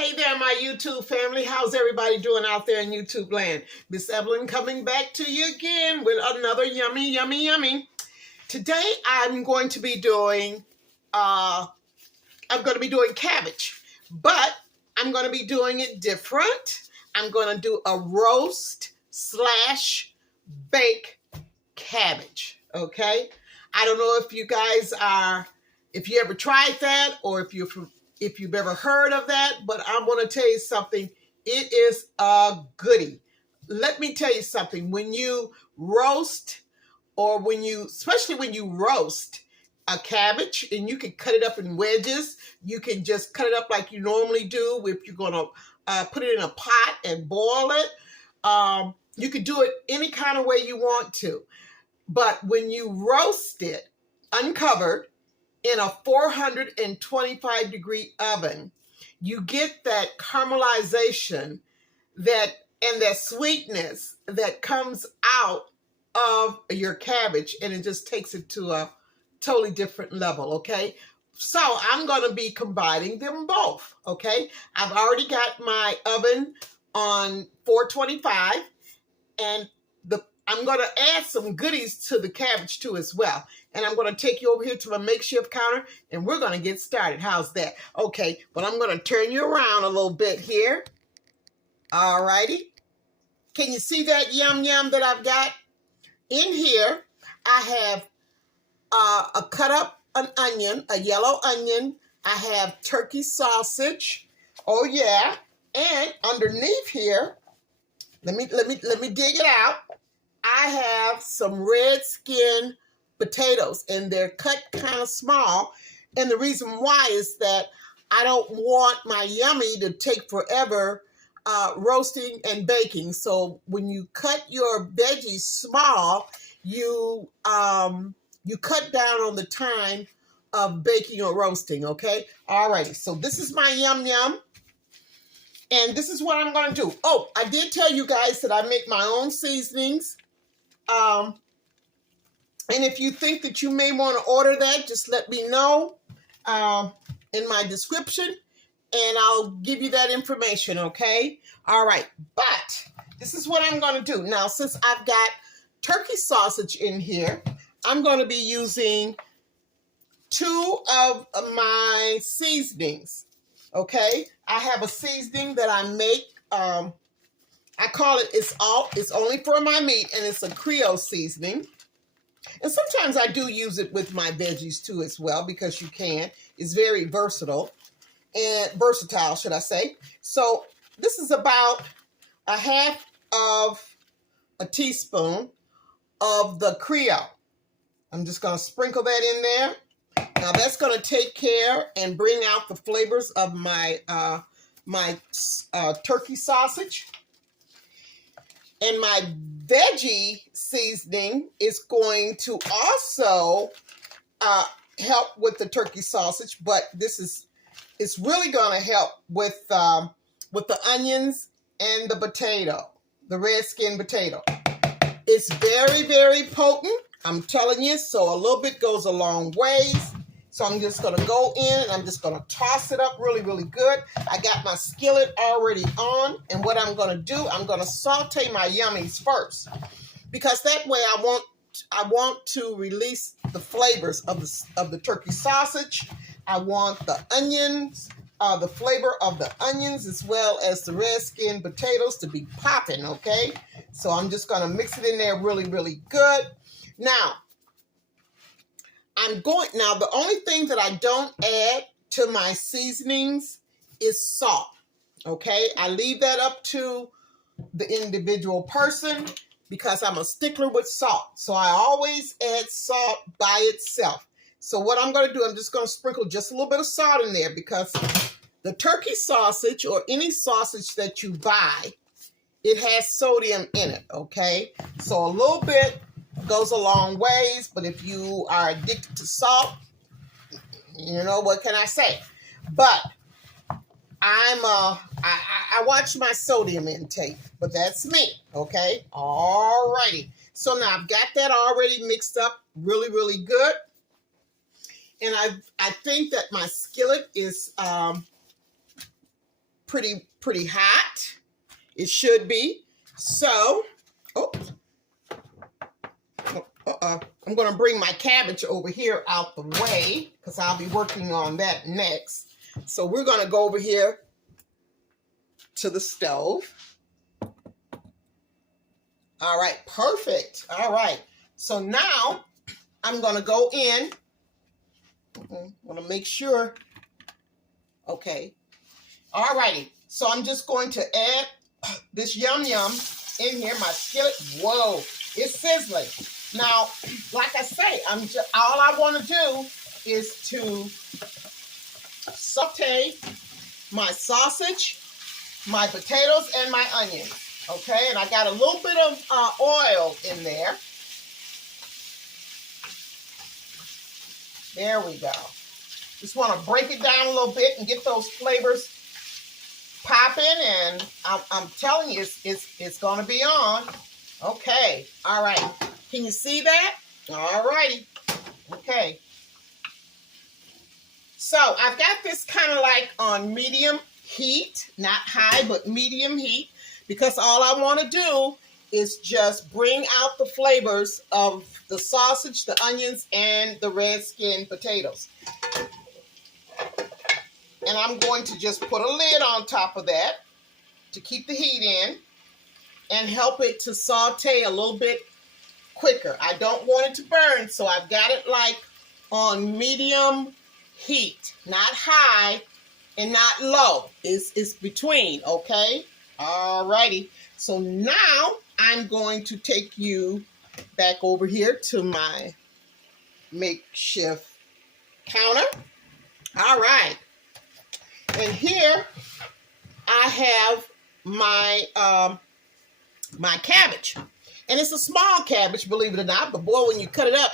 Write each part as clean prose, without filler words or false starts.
Hey there, my YouTube family. How's everybody doing out there in YouTube land? Miss Evelyn coming back to you again with another yummy. Today I'm going to be doing cabbage, but I'm going to be doing it different. I'm going to do a roast slash bake cabbage. Okay. I don't know if you guys if you ever tried that or if you've ever heard of that, but I'm going to tell you something. It is a goodie. Let me tell you something. When you roast, or especially when you roast a cabbage, and you can cut it up in wedges, you can just cut it up like you normally do if you're going to put it in a pot and boil it. You can do it any kind of way you want to. But when you roast it uncovered in a 425-degree oven, you get that caramelization and that sweetness that comes out of your cabbage, and it just takes it to a totally different level, okay? So I'm going to be combining them both, okay? I've already got my oven on 425, and I'm going to add some goodies to the cabbage too as well. And I'm going to take you over here to my makeshift counter, and we're going to get started. How's that? Okay, but I'm going to turn you around a little bit here. All righty. Can you see that yum that I've got? In here, I have cut up an onion, a yellow onion. I have turkey sausage. Oh yeah. And underneath here, let me dig it out. I have some red skin potatoes, and they're cut kind of small. And the reason why is that I don't want my yummy to take forever roasting and baking. So when you cut your veggies small, you cut down on the time of baking or roasting, okay? Alrighty, so this is my yum. And this is what I'm going to do. Oh, I did tell you guys that I make my own seasonings. And if you think that you may want to order that, just let me know in my description, and I'll give you that information, okay? All right, but this is what I'm going to do. Now, since I've got turkey sausage in here, I'm going to be using 2 of my seasonings, okay? I have a seasoning that I make. I call it it's only for my meat, and it's a Creole seasoning. And sometimes I do use it with my veggies too as well, because you can. It's very versatile, should I say. So this is about a half of a teaspoon of the Creole. I'm just going to sprinkle that in there. Now that's going to take care and bring out the flavors of my turkey sausage. And my veggie seasoning is going to also help with the turkey sausage, but it's really going to help with the onions and the potato, the red skin potato. It's very potent, I'm telling you. So a little bit goes a long ways. So I'm just going to go in and I'm just going to toss it up really good. I got my skillet already on. And what I'm going to do, I'm going to saute my yummies first. Because that way I want to release the flavors of the turkey sausage. I want the onions, the flavor of the onions, as well as the red skin potatoes to be popping, okay? So I'm just going to mix it in there really good. Now, the only thing that I don't add to my seasonings is salt, okay? I leave that up to the individual person because I'm a stickler with salt. So I always add salt by itself. So what I'm going to do, I'm just going to sprinkle just a little bit of salt in there, because the turkey sausage or any sausage that you buy, it has sodium in it, okay? So a little bit goes a long ways, but if you are addicted to salt, you know, what can I say? But I watch my sodium intake, but that's me, okay? All righty. So now I've got that already mixed up really good. And I think that my skillet is pretty hot. It should be. So, I'm going to bring my cabbage over here out the way because I'll be working on that next. So we're going to go over here to the stove. All right, perfect. All right. So now I'm going to go in. I want to make sure. Okay. All righty. So I'm just going to add this yum yum in here, my skillet. Whoa, it's sizzling. Now, like I say, all I want to do is to saute my sausage, my potatoes, and my onions. Okay, and I got a little bit of oil in there. There we go. Just want to break it down a little bit and get those flavors popping, and I'm telling you, it's going to be on. Okay, all right. Can you see that? All righty. Okay. So I've got this kind of like on medium heat, not high, but medium heat, because all I want to do is just bring out the flavors of the sausage, the onions, and the red skin potatoes. And I'm going to just put a lid on top of that to keep the heat in and help it to saute a little bit quicker. I don't want it to burn, so I've got it like on medium heat, not high and not low. It's between, okay? All righty. So now I'm going to take you back over here to my makeshift counter. All right. And here I have my my cabbage. And it's a small cabbage, believe it or not, but boy, when you cut it up,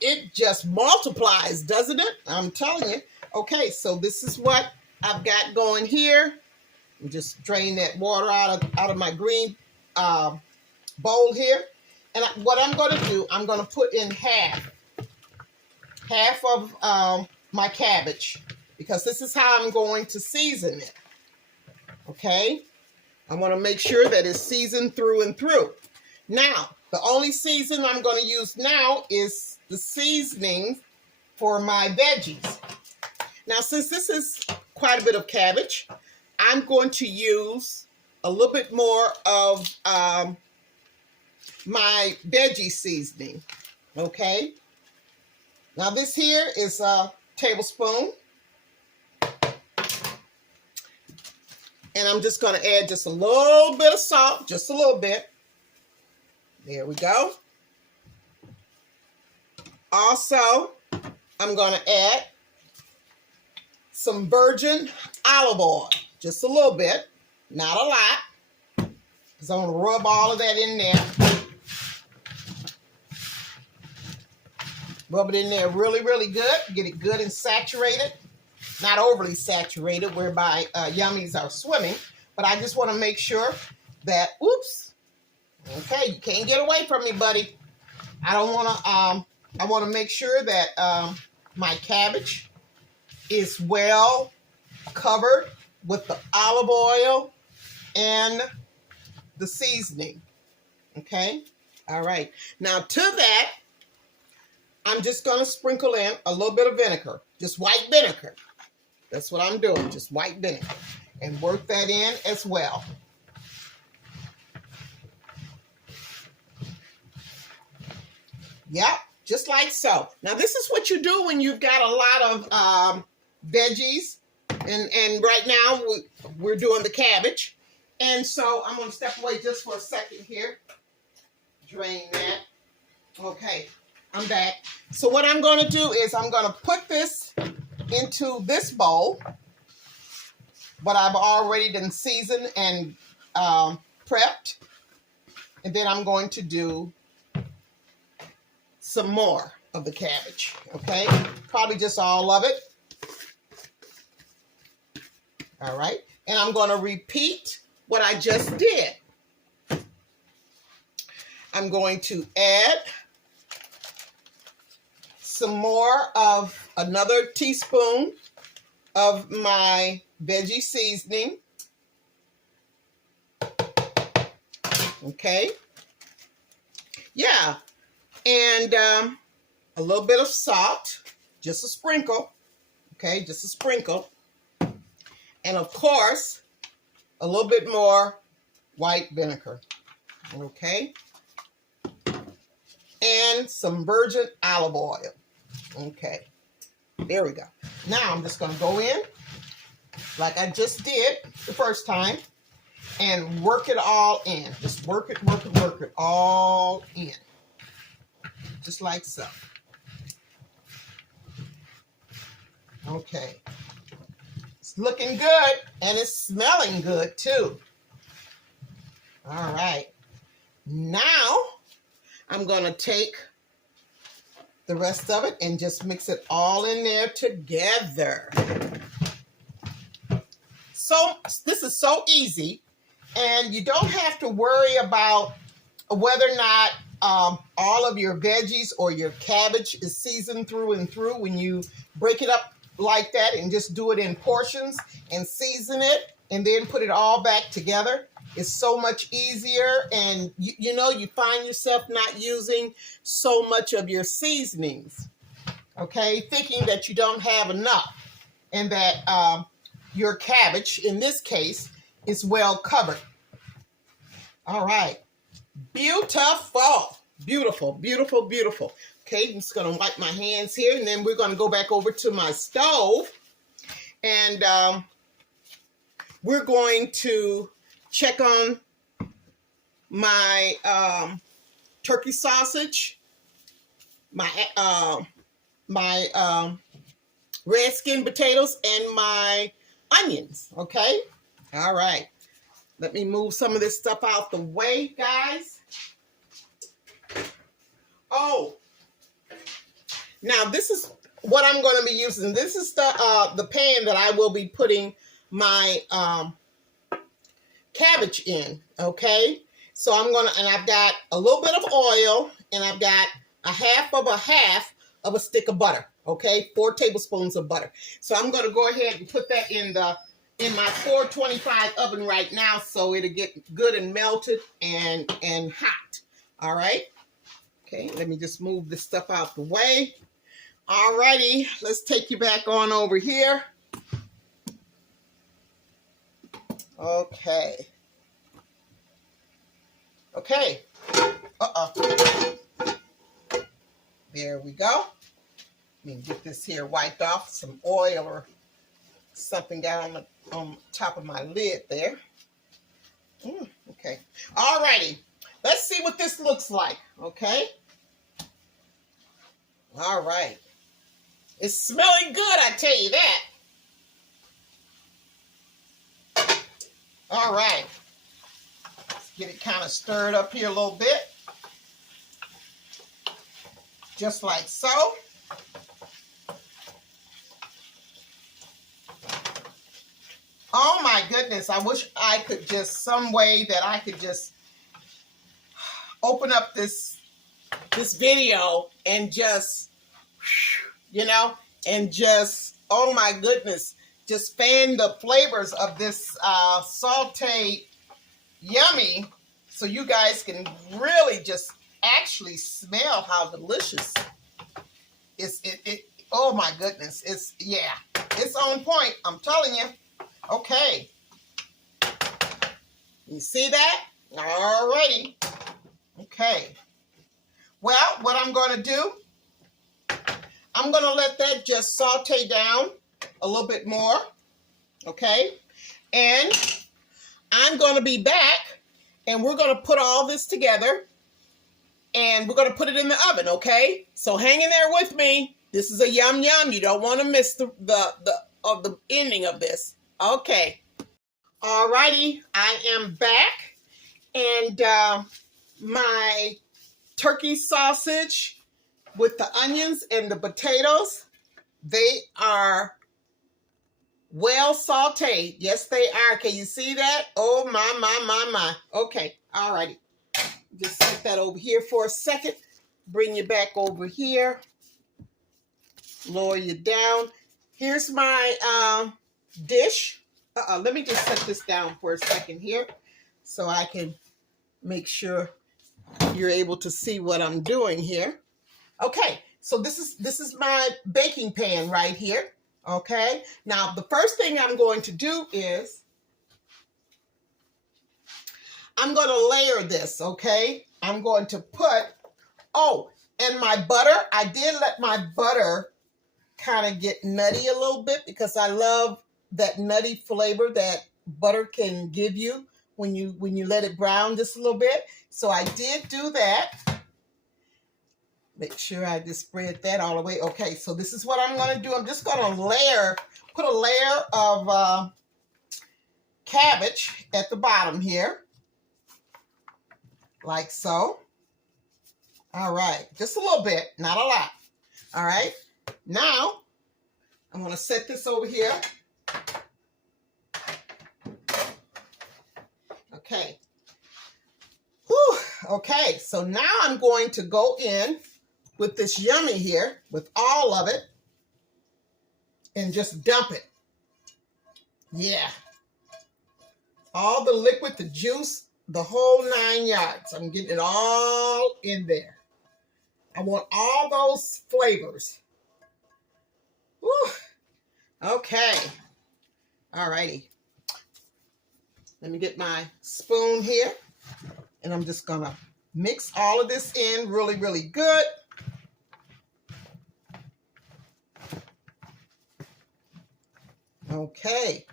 it just multiplies, doesn't it? I'm telling you. Okay, so this is what I've got going here. Just drain that water out of my green bowl here. And what I'm going to do, I'm going to put in half of my cabbage, because this is how I'm going to season it. Okay? I want to make sure that it's seasoned through and through. Now, the only season I'm going to use now is the seasoning for my veggies. Now, since this is quite a bit of cabbage, I'm going to use a little bit more of my veggie seasoning. Okay? Now, this here is a tablespoon. And I'm just going to add just a little bit of salt, just a little bit. There we go. Also, I'm going to add some virgin olive oil, just a little bit, not a lot, because I'm going to rub all of that in there. Rub it in there really, really good. Get it good and saturated. Not overly saturated, whereby yummies are swimming. But I just want to make sure that, oops, okay, you can't get away from me, buddy. I don't want to, I want to make sure that my cabbage is well covered with the olive oil and the seasoning. Okay? All right. Now to that, I'm just going to sprinkle in a little bit of vinegar, just white vinegar. That's what I'm doing, just white vinegar. And work that in as well. Yep, just like so. Now, this is what you do when you've got a lot of veggies. And right now, we're doing the cabbage. And so I'm going to step away just for a second here. Drain that. Okay, I'm back. So what I'm going to do is I'm going to put this into this bowl, but I've already done seasoned and prepped. And then I'm going to do some more of the cabbage, okay? Probably just all of it. All right. And I'm going to repeat what I just did. I'm going to add some more of another teaspoon of my veggie seasoning. Okay. Yeah. And a little bit of salt, just a sprinkle. Okay, just a sprinkle. And of course, a little bit more white vinegar. Okay. And some virgin olive oil. Okay. There we go. Now I'm just going to go in like I just did the first time and work it all in. Just work it all in. Just like so. Okay. It's looking good and it's smelling good too. All right. Now I'm going to take the rest of it and just mix it all in there together. So this is so easy, and you don't have to worry about whether or not all of your veggies or your cabbage is seasoned through and through when you break it up like that and just do it in portions and season it and then put it all back together. It's so much easier, and you know, you find yourself not using so much of your seasonings, okay, thinking that you don't have enough and that your cabbage, in this case, is well covered. All right. Beautiful. Beautiful, beautiful, beautiful. Okay, I'm just going to wipe my hands here, and then we're going to go back over to my stove, and we're going to check on my turkey sausage, my red skin potatoes, and my onions. Okay. All right. Let me move some of this stuff out the way, guys. Oh, now this is what I'm going to be using. This is the pan that I will be putting my cabbage in. Okay. So I'm going to, and I've got a little bit of oil, and I've got a half of a stick of butter. Okay. 4 tablespoons of butter. So I'm going to go ahead and put that in my 425 oven right now, so it'll get good and melted and hot. All right. Okay. Let me just move this stuff out the way. All righty. Let's take you back on over here. Okay. Okay. There we go. Let me get this here wiped off. Some oil or something down on top of my lid there. Okay. All righty. Let's see what this looks like. Okay. All right. It's smelling good, I tell you that. All right. Let's get it kind of stirred up here a little bit. Just like so. Oh my goodness, I wish I could just, some way that I could just open up this video and just, you know, and just, oh my goodness, just fan the flavors of this sauteed yummy, so you guys can really just actually smell how delicious it oh my goodness, it's on point, I'm telling you. Okay. You see that? Alrighty. Okay. Well, what I'm going to do, I'm going to let that just saute down a little bit more. Okay. And I'm going to be back, and we're going to put all this together, and we're going to put it in the oven. Okay. So hang in there with me. This is a yum yum. You don't want to miss the ending of this. Okay. Alrighty, I am back, and my turkey sausage with the onions and the potatoes, they are well sauteed. Yes, they are. Can you see that? Oh my. Okay, alrighty. Just set that over here for a second. Bring you back over here. Lower you down. Here's my dish. Let me just set this down for a second here so I can make sure you're able to see what I'm doing here. Okay, so this is my baking pan right here. Okay, now the first thing I'm going to do is I'm going to layer this. Okay, I'm going to put, oh, and my butter, I did let my butter kind of get nutty a little bit because I love that nutty flavor that butter can give you when you let it brown just a little bit. So I did do that. Make sure I just spread that all the way. Okay, so this is what I'm going to do. I'm just going to put a layer of cabbage at the bottom here, like so. All right, just a little bit, not a lot. All right, now I'm going to set this over here. Okay. Whew. Okay, so now I'm going to go in with this yummy here, with all of it, and just dump it. Yeah. All the liquid, the juice, the whole 9 yards. I'm getting it all in there. I want all those flavors. Whew. Okay. All righty. Let me get my spoon here, and I'm just gonna mix all of this in really, really good. Okay,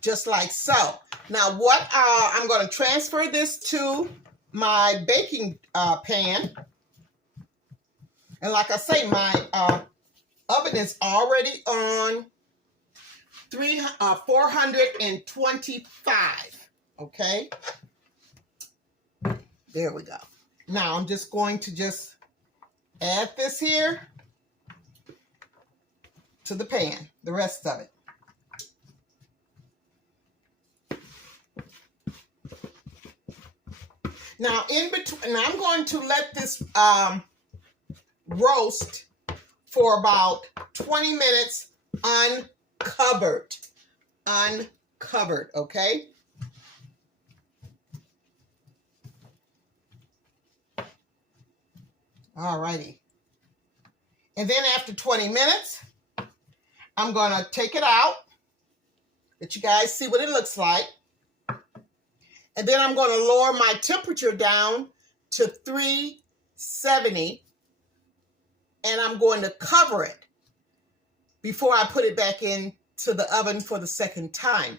just like so. Now what, I'm gonna transfer this to my baking pan. And like I say, my oven is already on 425, okay? There we go. Now I'm just going to just add this here to the pan, the rest of it. Now in between, now I'm going to let this roast for about 20 minutes uncovered, okay? All righty. And then after 20 minutes, I'm gonna take it out, let you guys see what it looks like. And then I'm gonna lower my temperature down to 370, and I'm going to cover it before I put it back into the oven for the second time.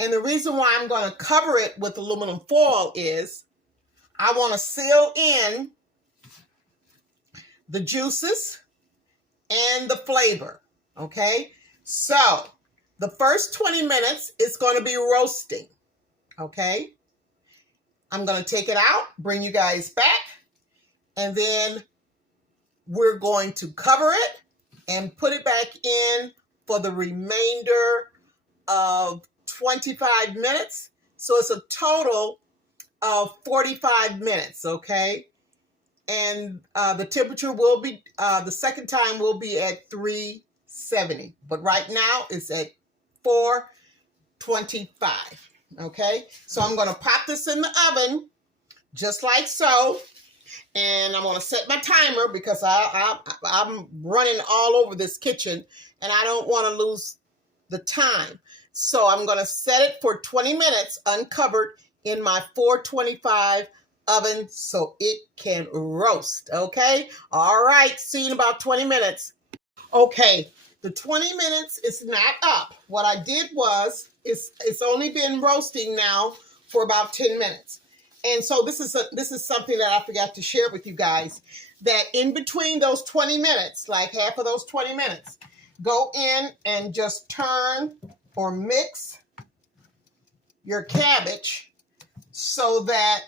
And the reason why I'm going to cover it with aluminum foil is I want to seal in the juices and the flavor, okay? So the first 20 minutes is going to be roasting, okay? I'm going to take it out, bring you guys back, and then we're going to cover it and put it back in for the remainder of 25 minutes. So it's a total of 45 minutes, okay? And the temperature will be, the second time will be at 370. But right now it's at 425, okay? So I'm going to pop this in the oven just like so. And I'm going to set my timer because I'm running all over this kitchen and I don't want to lose the time. So I'm going to set it for 20 minutes uncovered in my 425 oven so it can roast, okay? All right, see you in about 20 minutes. Okay, the 20 minutes is not up. What I did was, it's only been roasting now for about 10 minutes. And so this is something that I forgot to share with you guys, that in between those 20 minutes, like half of those 20 minutes, go in and just turn or mix your cabbage so that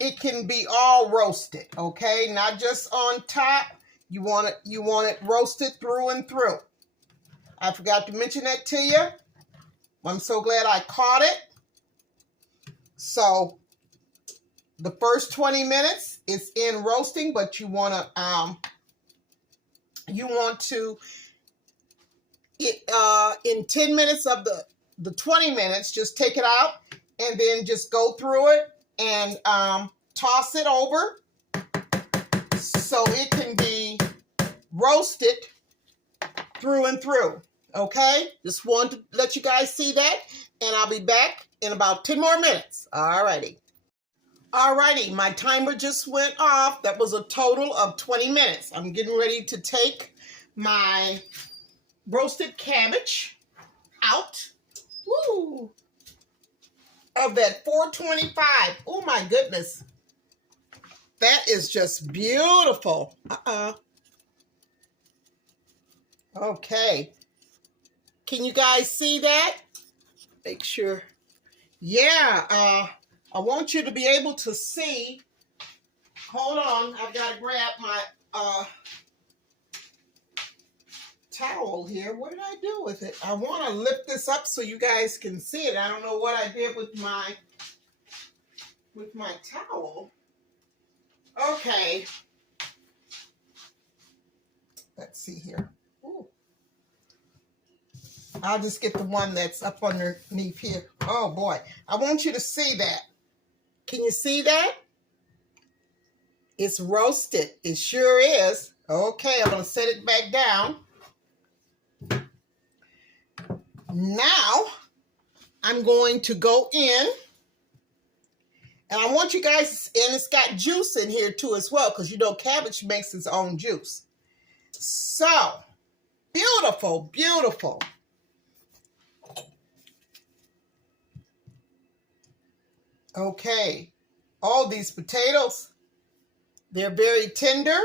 it can be all roasted, okay? Not just on top. You want it roasted through and through. I forgot to mention that to you. I'm so glad I caught it. So the first 20 minutes is in roasting, but you want to in 10 minutes of the 20 minutes, just take it out and then just go through it and toss it over so it can be roasted through and through. Okay, just wanted to let you guys see that, and I'll be back in about 10 more minutes. Alrighty, my timer just went off. That was a total of 20 minutes. I'm getting ready to take my roasted cabbage out. Woo! Of that 425. Oh my goodness. That is just beautiful. Okay. Can you guys see that? Make sure. Yeah, I want you to be able to see. Hold on, I've got to grab my towel here. What did I do with it? I want to lift this up so you guys can see it. I don't know what I did with my towel. Okay. Let's see here. Ooh. I'll just get the one that's up underneath here. Oh boy. I want you to see that. Can you see that? It's roasted. It sure is. Okay, I'm going to set it back down. Now, I'm going to go in, and I want you guys, and it's got juice in here too as well, because you know cabbage makes its own juice. So, beautiful, beautiful. Okay, all these potatoes, they're very tender.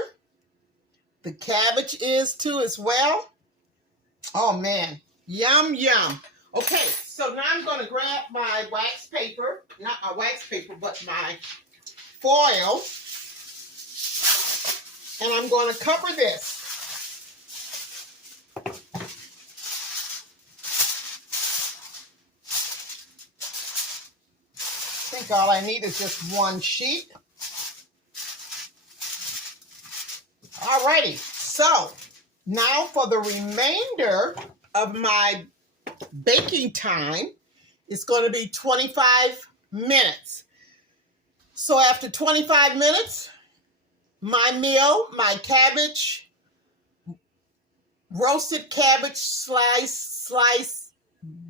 The cabbage is too as well. Oh man. Yum, yum. Okay, so now I'm going to grab my wax paper, not my wax paper, but my foil, and I'm going to cover this. I think all I need is just one sheet. Alrighty, so now for the remainder of my baking time, it's going to be 25 minutes. So after 25 minutes, my meal, my cabbage, roasted cabbage, slice,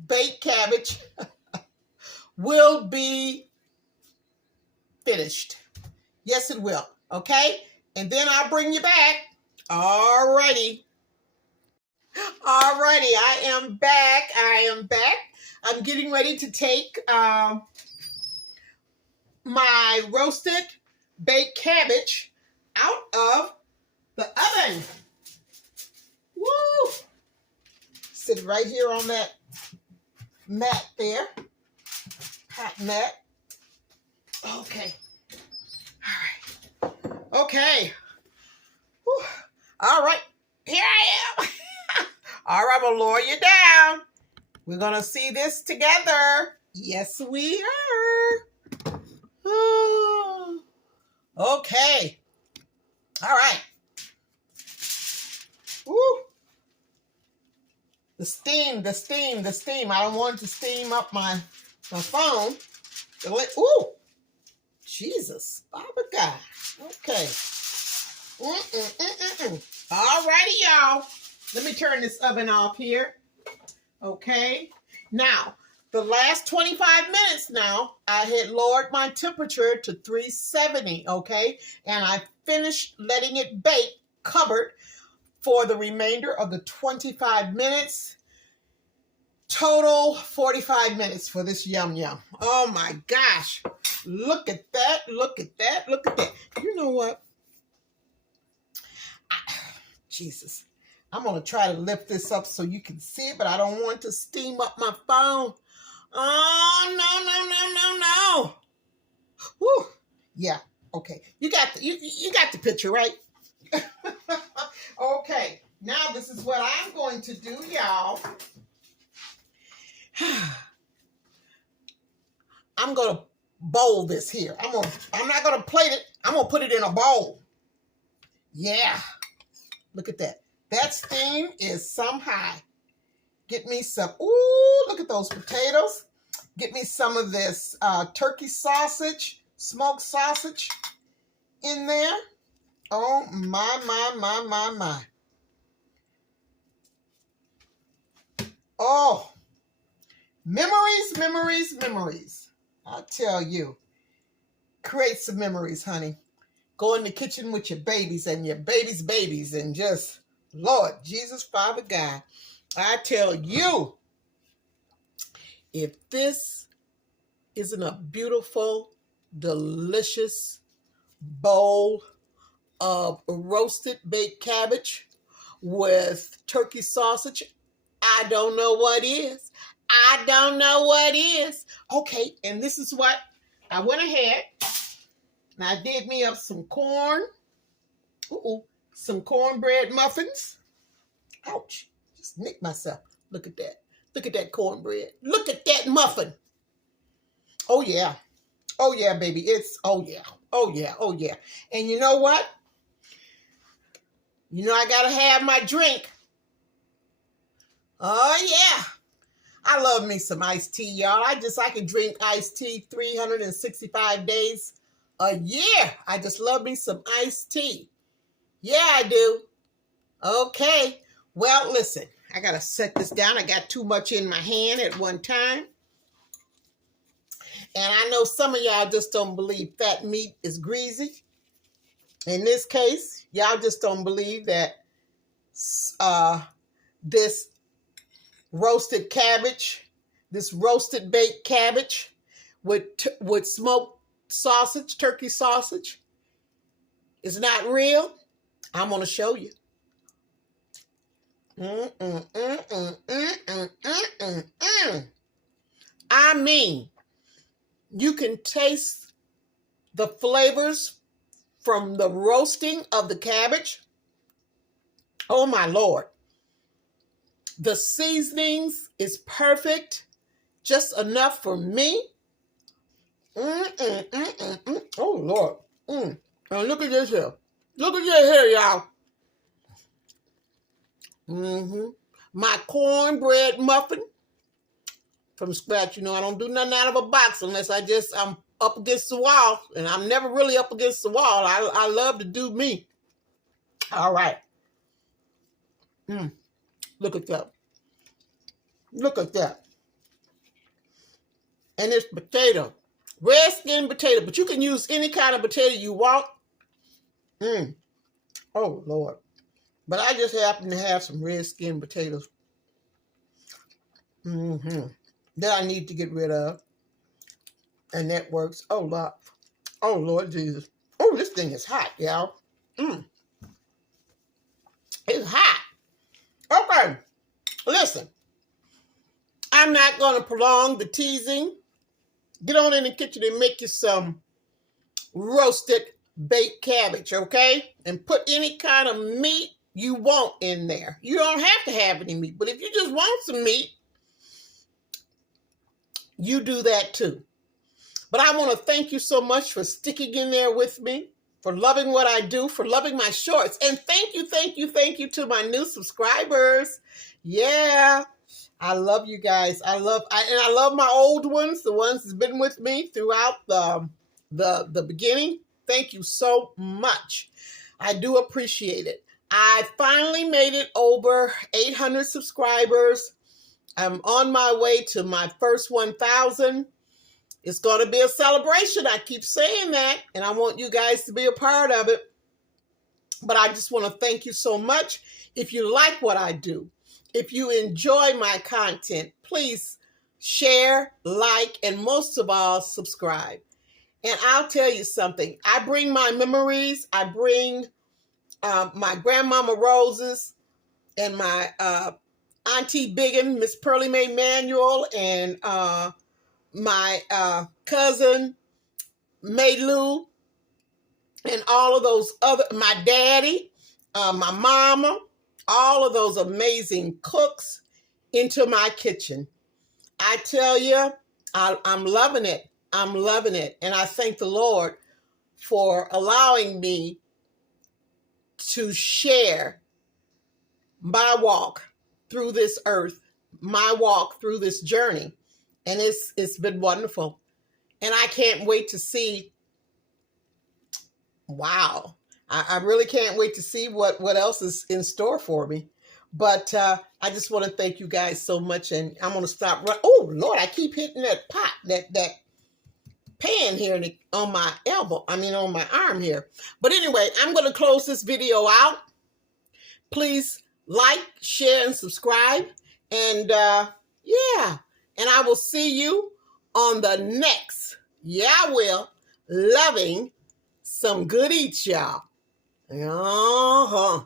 baked cabbage will be finished. Yes, it will. Okay? And then I'll bring you back. Alrighty. Alrighty, I am back. I'm getting ready to take my roasted baked cabbage out of the oven. Woo! Sit right here on that mat there. Hot mat. Okay. All right. Okay. Whew. All right. Here I am. All right, we'll lower you down. We're going to see this together. Yes, we are. Okay. All right. Woo. The steam. I don't want it to steam up my phone. Ooh. Jesus. Baba God. Okay. All righty, y'all. Let me turn this oven off here. Okay. Now, the last 25 minutes now, I had lowered my temperature to 370, okay? And I finished letting it bake, covered, for the remainder of the 25 minutes. Total 45 minutes for this yum yum. Oh my gosh. Look at that. Look at that. Look at that. You know what? Jesus. I'm going to try to lift this up so you can see it, but I don't want to steam up my phone. Oh, no. Whew. Yeah. Okay. You got the picture, right? Okay. Now this is what I'm going to do, y'all. I'm going to bowl this here. I'm not going to plate it. I'm going to put it in a bowl. Yeah. Look at that. That steam is some high. Get me some. Ooh, look at those potatoes. Get me some of this turkey sausage, smoked sausage in there. Oh, my. Oh, memories. I tell you, create some memories, honey. Go in the kitchen with your babies and your babies and just, Lord Jesus, Father God, I tell you, if this isn't a beautiful, delicious bowl of roasted baked cabbage with turkey sausage, I don't know what is. I don't know what is. Okay, and this is what I went ahead and I did me up some corn. Some cornbread muffins. Ouch. Just nicked myself. Look at that. Look at that cornbread. Look at that muffin. Oh, yeah. Oh, yeah, baby. Oh, yeah. And you know what? You know I got to have my drink. Oh, yeah. I love me some iced tea, y'all. I can drink iced tea 365 days a year. I just love me some iced tea. Yeah, I do. Okay. Well, listen, I got to set this down. I got too much in my hand at one time. And I know some of y'all just don't believe fat meat is greasy. In this case, y'all just don't believe that this roasted cabbage, this roasted baked cabbage with smoked sausage, turkey sausage, is not real. I'm going to show you. I mean, you can taste the flavors from the roasting of the cabbage. Oh my Lord. The seasonings is perfect, just enough for me. Oh Lord. Now look at this here. Look at this here, y'all. My cornbread muffin from scratch. You know, I don't do nothing out of a box unless I'm up against the wall. And I'm never really up against the wall. I love to do me. All right. Look at that. Look at that. And it's potato. Red skin potato. But you can use any kind of potato you want. Oh, Lord. But I just happen to have some red skin potatoes. That I need to get rid of. And that works. Oh, Lord. Oh, Lord Jesus. Oh, this thing is hot, y'all. It's hot. Okay. Listen. I'm not going to prolong the teasing. Get on in the kitchen and make you some roasted baked cabbage, okay? And put any kind of meat you want in there. You don't have to have any meat, but if you just want some meat, you do that too. But I want to thank you so much for sticking in there with me, for loving what I do, for loving my shorts. And thank you to my new subscribers. Yeah, I love you guys. I love my old ones, the ones that's been with me throughout the beginning. Thank you so much. I do appreciate it. I finally made it over 800 subscribers. I'm on my way to my first 1,000. It's going to be a celebration. I keep saying that, and I want you guys to be a part of it. But I just want to thank you so much. If you like what I do, if you enjoy my content, please share, like, and most of all, subscribe. And I'll tell you something. I bring my memories. I bring my grandmama Rose's and my Auntie Biggin, Miss Pearlie Mae Manuel, and my cousin Maylu, and all of those other, my daddy, my mama, all of those amazing cooks into my kitchen. I tell you, I'm loving it. I'm loving it. And I thank the Lord for allowing me to share my walk through this earth, my walk through this journey And it's been wonderful. And I can't wait to see, wow. I really can't wait to see what else is in store for me. But I just want to thank you guys so much. And I'm going to stop. Oh, Lord, I keep hitting that pot, that pan here on my elbow. I mean, on my arm here. But anyway, I'm going to close this video out. Please like, share, and subscribe. And yeah, and I will see you on the next, yeah, I will, loving some good eats, y'all. Uh-huh.